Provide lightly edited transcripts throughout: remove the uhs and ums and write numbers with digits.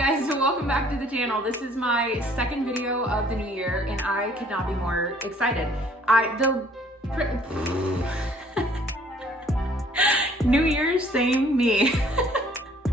guys, so welcome back to the channel. This is my second video of the new year and I could not be more excited. New Year's, same me.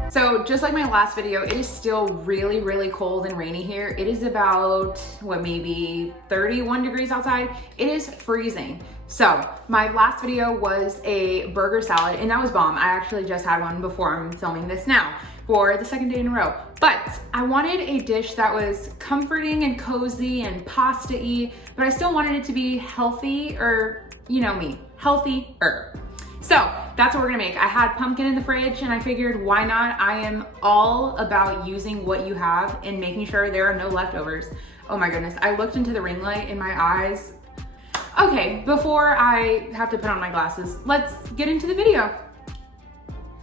So just like my last video, it is still really cold and rainy here. It is about, what, maybe 31 degrees outside. It is freezing. So my last video was a burger salad and that was bomb. I actually just had one before I'm filming this now for the second day in a row. But I wanted a dish that was comforting and cozy and pasta-y, but I still wanted it to be healthy, or you know me, healthier. So that's what we're gonna make. I had pumpkin in the fridge and I figured why not? I am all about using what you have and making sure there are no leftovers. Oh my goodness, I looked into the ring light in my eyes. Okay, before I have to put on my glasses, let's get into the video.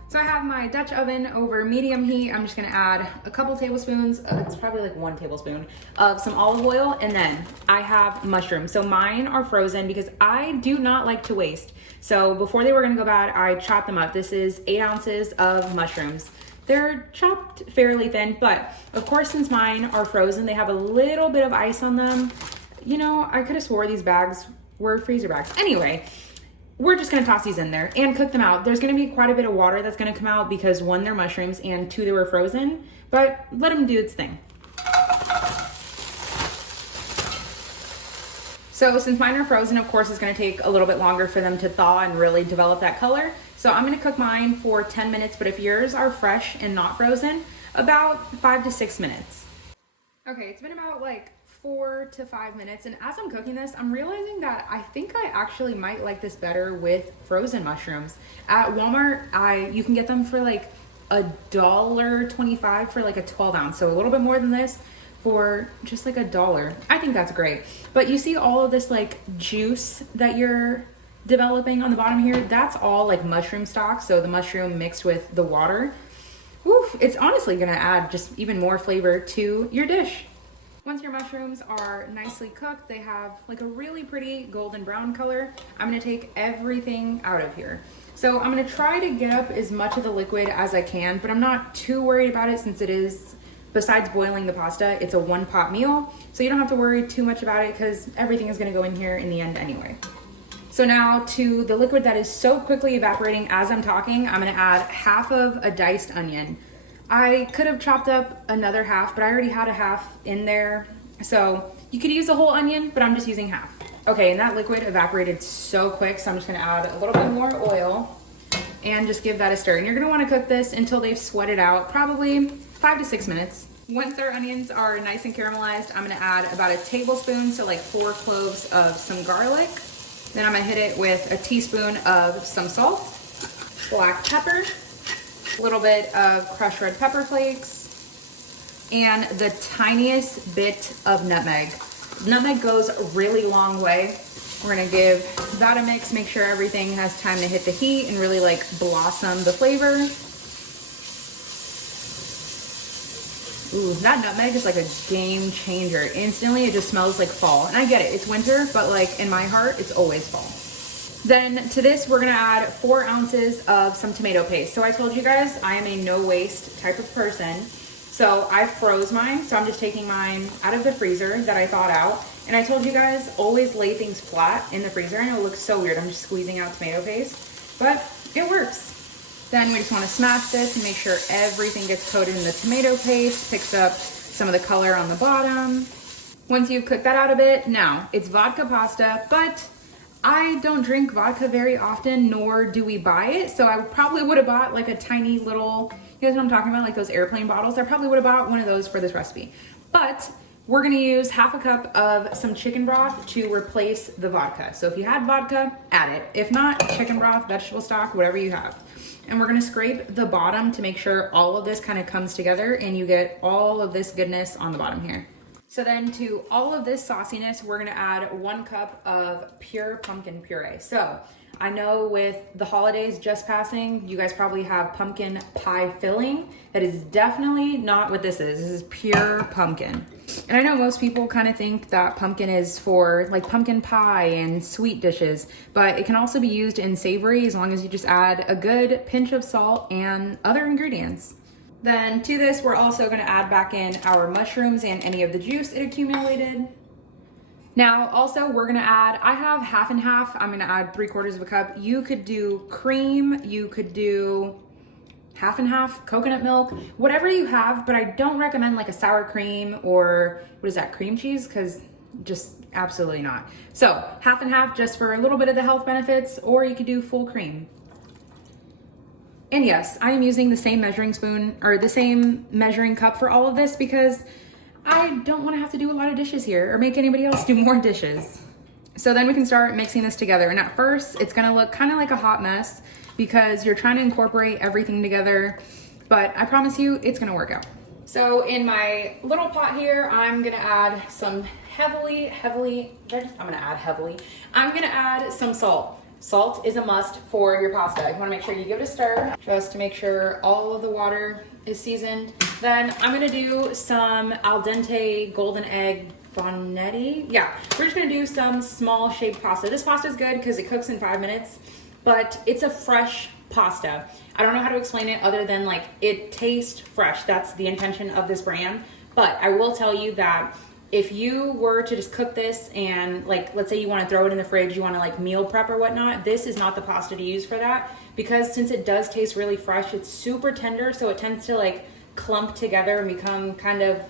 So I have my Dutch oven over medium heat. I'm just gonna add a couple tablespoons, it's probably like 1 tablespoon of some olive oil, and then I have mushrooms. So mine are frozen because I do not like to waste. So before they were gonna go bad, I chopped them up. This is 8 ounces of mushrooms. They're chopped fairly thin, but of course, since mine are frozen, they have a little bit of ice on them. You know, I could have swore these bags were freezer bags. Anyway, we're just gonna toss these in there and cook them out. There's gonna be quite a bit of water that's gonna come out because 1, they're mushrooms, and 2, they were frozen, but let them do its thing. So since mine are frozen, of course, it's gonna take a little bit longer for them to thaw and really develop that color. So I'm gonna cook mine for 10 minutes, but if yours are fresh and not frozen, about 5 to 6 minutes. Okay, it's been about like 4 to 5 minutes, and as I'm cooking this, I'm realizing that I think I actually might like this better with frozen mushrooms. At Walmart, you can get them for like $1.25 for like a 12 ounce, so a little bit more than this for just like $1. I think that's great. But you see all of this like juice that you're developing on the bottom here? That's all like mushroom stock, so the mushroom mixed with the water. Oof, it's honestly gonna add just even more flavor to your dish. Once your mushrooms are nicely cooked, they have like a really pretty golden brown color. I'm gonna take everything out of here. So I'm gonna try to get up as much of the liquid as I can, but I'm not too worried about it since it is, besides boiling the pasta, it's a 1-pot meal. So you don't have to worry too much about it because everything is gonna go in here in the end anyway. So now to the liquid that is so quickly evaporating as I'm talking, I'm gonna add half of a diced onion. I could have chopped up another half, but I already had a half in there. So you could use the whole onion, but I'm just using half. Okay, and that liquid evaporated so quick, so I'm just gonna add a little bit more oil and just give that a stir. And you're gonna wanna cook this until they've sweated out, probably 5 to 6 minutes. Once our onions are nice and caramelized, I'm gonna add about a tablespoon, so like 4 cloves of some garlic. Then I'm gonna hit it with a teaspoon of some salt, black pepper, a little bit of crushed red pepper flakes, and the tiniest bit of nutmeg. Nutmeg goes a really long way. We're gonna give that a mix, make sure everything has time to hit the heat and really like blossom the flavor. Ooh, that nutmeg is like a game changer. Instantly, it just smells like fall. And I get it, it's winter, but like in my heart, it's always fall. Then to this, we're gonna add 4 ounces of some tomato paste. So I told you guys, I am a no waste type of person. So I froze mine, so I'm just taking mine out of the freezer that I thawed out. And I told you guys, always lay things flat in the freezer. I know it looks so weird, I'm just squeezing out tomato paste, but it works. Then we just wanna smash this and make sure everything gets coated in the tomato paste, picks up some of the color on the bottom. Once you've cooked that out a bit, now it's vodka pasta, but I don't drink vodka very often, nor do we buy it. So I probably would have bought like a tiny little, you guys know what I'm talking about, like those airplane bottles. I probably would have bought one of those for this recipe. But we're gonna use half a cup of some chicken broth to replace the vodka. So if you had vodka, add it. If not, chicken broth, vegetable stock, whatever you have. And we're gonna scrape the bottom to make sure all of this kind of comes together and you get all of this goodness on the bottom here. So then to all of this sauciness, we're gonna add 1 cup of pure pumpkin puree. So I know with the holidays just passing, you guys probably have pumpkin pie filling. That is definitely not what this is. This is pure pumpkin. And I know most people kind of think that pumpkin is for like pumpkin pie and sweet dishes, but it can also be used in savory as long as you just add a good pinch of salt and other ingredients. Then to this, we're also gonna add back in our mushrooms and any of the juice it accumulated. Now, also we're gonna add, I have half and half. I'm gonna add 3/4 of a cup. You could do cream, you could do half and half coconut milk, whatever you have, but I don't recommend like a sour cream or what is that, cream cheese? Because just absolutely not. So half and half just for a little bit of the health benefits, or you could do full cream. And yes, I am using the same measuring spoon or the same measuring cup for all of this because I don't want to have to do a lot of dishes here or make anybody else do more dishes. So then we can start mixing this together. And at first it's gonna look kind of like a hot mess because you're trying to incorporate everything together, but I promise you it's gonna work out. So in my little pot here, I'm gonna add some I'm gonna add some salt. Salt is a must for your pasta. You wanna make sure you give it a stir just to make sure all of the water is seasoned. Then I'm gonna do some al dente golden egg bonetti. Yeah, we're just gonna do some small shaped pasta. This pasta is good because it cooks in 5 minutes, but it's a fresh pasta. I don't know how to explain it other than like it tastes fresh. That's the intention of this brand. But I will tell you that if you were to just cook this and like, let's say you want to throw it in the fridge, you want to like meal prep or whatnot, this is not the pasta to use for that because since it does taste really fresh, it's super tender, so it tends to like clump together and become kind of,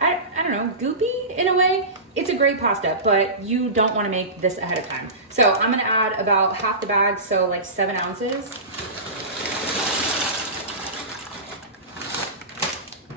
I don't know, goopy in a way. It's a great pasta, but you don't want to make this ahead of time. So I'm going to add about half the bag, so like 7 ounces.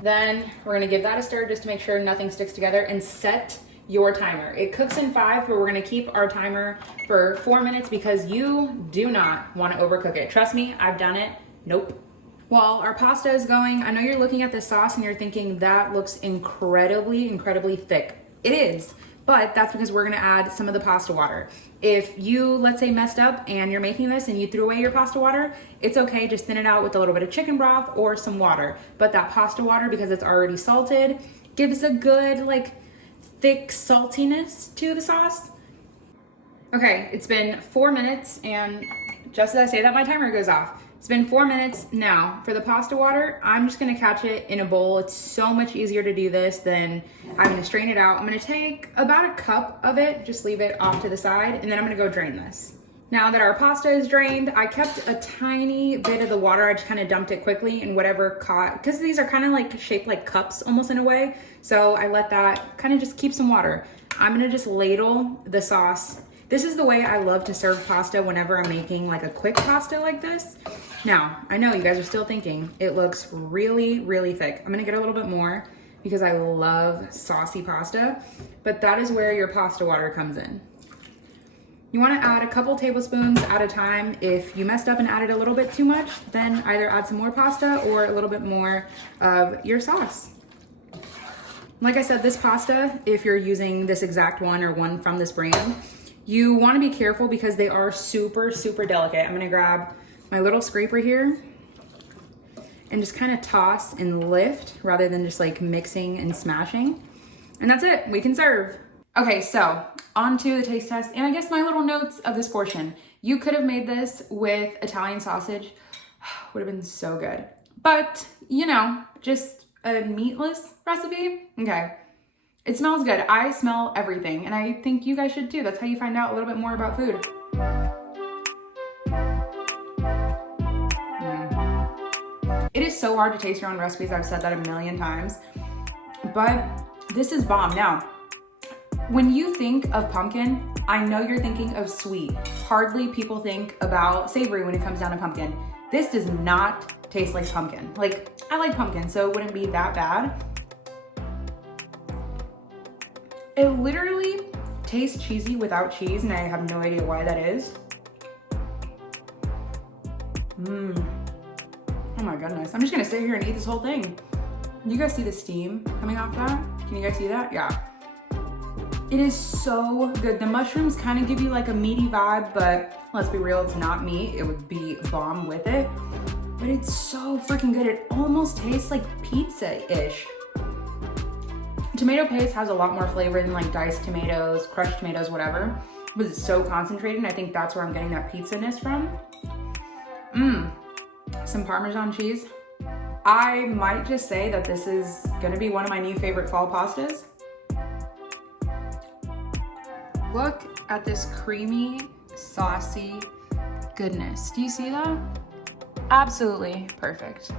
Then we're gonna give that a stir just to make sure nothing sticks together and set your timer. It cooks in 5, but we're gonna keep our timer for 4 minutes because you do not wanna overcook it. Trust me, I've done it. Nope. While our pasta is going, I know you're looking at this sauce and you're thinking that looks incredibly thick. It is, but that's because we're gonna add some of the pasta water. If you, let's say, messed up and you're making this and you threw away your pasta water, it's okay, just thin it out with a little bit of chicken broth or some water. But that pasta water, because it's already salted, gives a good, like, thick saltiness to the sauce. Okay, it's been 4 minutes, and just as I say that, my timer goes off. It's been 4 minutes. Now, for the pasta water, I'm just gonna catch it in a bowl. It's so much easier to do this than I'm gonna strain it out. I'm gonna take about a cup of it, just leave it off to the side, and then I'm gonna go drain this. Now that our pasta is drained, I kept a tiny bit of the water. I just kind of dumped it quickly in whatever caught, because these are kind of like shaped like cups almost in a way. So I let that kind of just keep some water. I'm gonna just ladle the sauce. This is the way I love to serve pasta whenever I'm making like a quick pasta like this. Now, I know you guys are still thinking it looks really thick. I'm gonna get a little bit more because I love saucy pasta, but that is where your pasta water comes in. You wanna add a couple tablespoons at a time. If you messed up and added a little bit too much, then either add some more pasta or a little bit more of your sauce. Like I said, this pasta, if you're using this exact one or one from this brand, you want to be careful because they are super delicate. I'm gonna grab my little scraper here and just kind of toss and lift rather than just like mixing and smashing. And that's it, we can serve. Okay, so on to the taste test and I guess my little notes of this portion. You could have made this with Italian sausage, would have been so good. But, you know, just a meatless recipe, okay. It smells good. I smell everything, and I think you guys should too. That's how you find out a little bit more about food. It is so hard to taste your own recipes. I've said that a million times, but this is bomb. Now, when you think of pumpkin, I know you're thinking of sweet. Hardly people think about savory when it comes down to pumpkin. This does not taste like pumpkin. Like, I like pumpkin, so it wouldn't be that bad. It literally tastes cheesy without cheese, and I have no idea why that is. Oh my goodness. I'm just gonna sit here and eat this whole thing. You guys see the steam coming off that? Can you guys see that? Yeah. It is so good. The mushrooms kind of give you like a meaty vibe, but let's be real, it's not meat. It would be bomb with it. But it's so freaking good. It almost tastes like pizza-ish. Tomato paste has a lot more flavor than like diced tomatoes, crushed tomatoes, whatever. But it's so concentrated, and I think that's where I'm getting that pizza-ness from. Some Parmesan cheese. I might just say that this is gonna be one of my new favorite fall pastas. Look at this creamy, saucy goodness. Do you see that? Absolutely perfect.